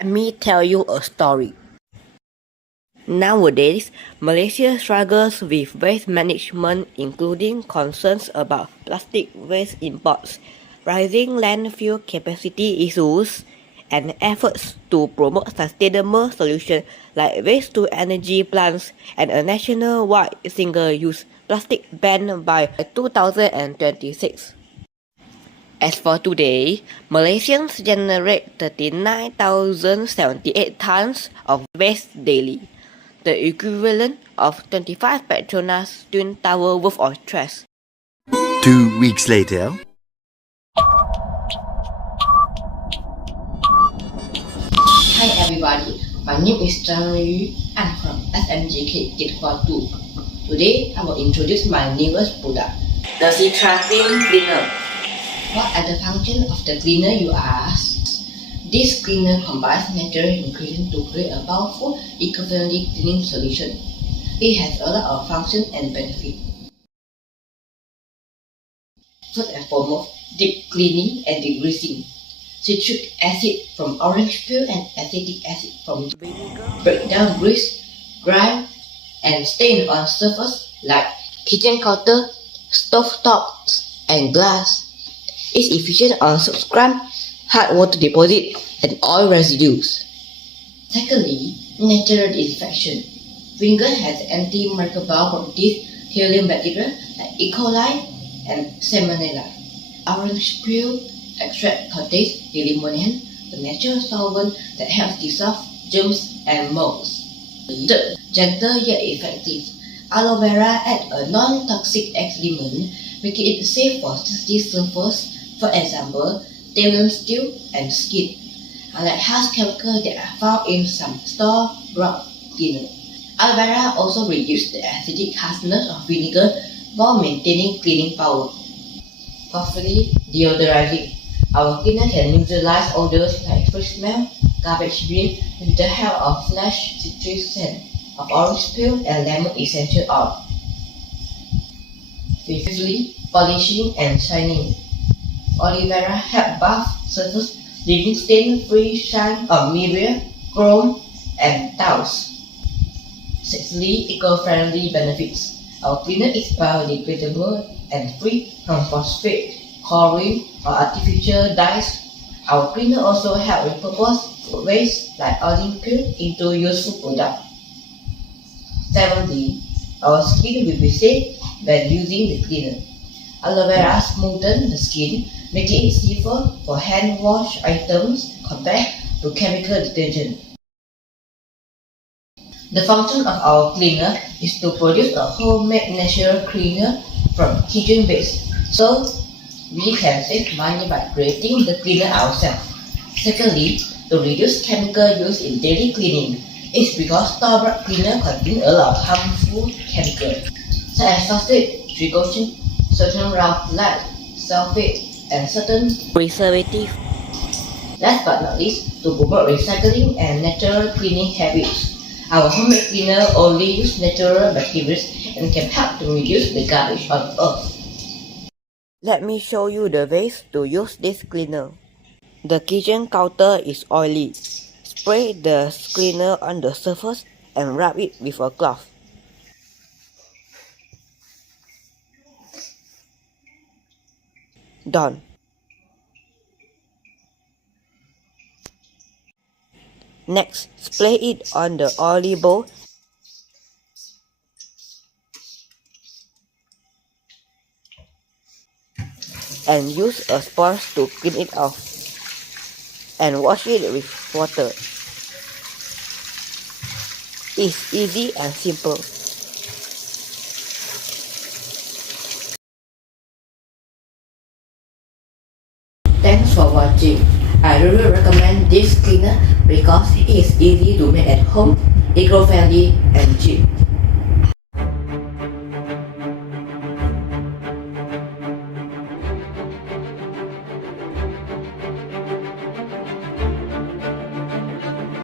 Let me tell you a story. Nowadays, Malaysia struggles with waste management, including concerns about plastic waste imports, rising landfill capacity issues, and efforts to promote sustainable solutions like waste-to-energy plants and a nationwide single-use plastic ban by 2026. As for today, Malaysians generate 39,078 tons of waste daily, the equivalent of 25 Petronas Twin Tower worth of trash. 2 weeks later. Hi everybody, my name is Yu. I'm from SMJK Kit 2. Today I will introduce my newest product, the CitraClean cleaner. What are the functions of the cleaner, you ask? This cleaner combines natural ingredients to create a powerful, eco-friendly cleaning solution. It has a lot of functions and benefits. First and foremost, deep cleaning and degreasing. Citric acid from orange peel and acetic acid from vinegar break down grease, grime, and stain on surface like kitchen counter, stove tops, and glass. It's efficient on scrap, hard water deposit, and oil residues. Secondly, natural disinfection. Vinegar has antimicrobial properties killing bacteria like E. coli and Salmonella. Orange peel extract contains limonene, the natural solvent that helps dissolve germs and molds. Third, gentle yet effective. Aloe vera adds a non-toxic element, making it safe for sensitive surfaces. For example, talent steel and skin, unlike harsh chemicals that are found in some store-bought cleaner. Aloe vera also reduces the acidic harshness of vinegar while maintaining cleaning power. Fourthly, deodorizing. Our cleaner can neutralize odors like fish smell, garbage bin with the help of fresh citrus scent of orange peel and lemon essential oil. Fifthly, polishing and shining. Aloe vera help buff surface, leaving stain-free shine on mirror, chrome, and tiles. Sixthly, eco-friendly benefits. Our cleaner is biodegradable and free from phosphate, chlorine, or artificial dyes. Our cleaner also helps repurpose food waste like olive peel into useful products. Seventhly, our skin will be safe when using the cleaner. Aloe vera smoothens the skin, making it safer for hand wash items compared to chemical detergent. The function of our cleaner is to produce a homemade natural cleaner from kitchen waste, so we can save money by creating the cleaner ourselves. Secondly, to reduce chemical use in daily cleaning. It's because store-bought cleaner contain a lot of harmful chemicals, such as phosphate, triclosan, certain ralphlite, sulfate, and certain Preservative. Last but not least, to promote recycling and natural cleaning habits. Our homemade cleaner only use natural bacteria and can help to reduce the garbage on earth. Let me show you the ways to use this cleaner. The kitchen counter is oily. Spray the cleaner on the surface and rub it with a cloth. Done. Next, spray it on the oily bowl and use a sponge to clean it off and wash it with water. It's easy and simple. Thanks for watching. I really recommend this cleaner because it is easy to make at home, eco-friendly, and cheap.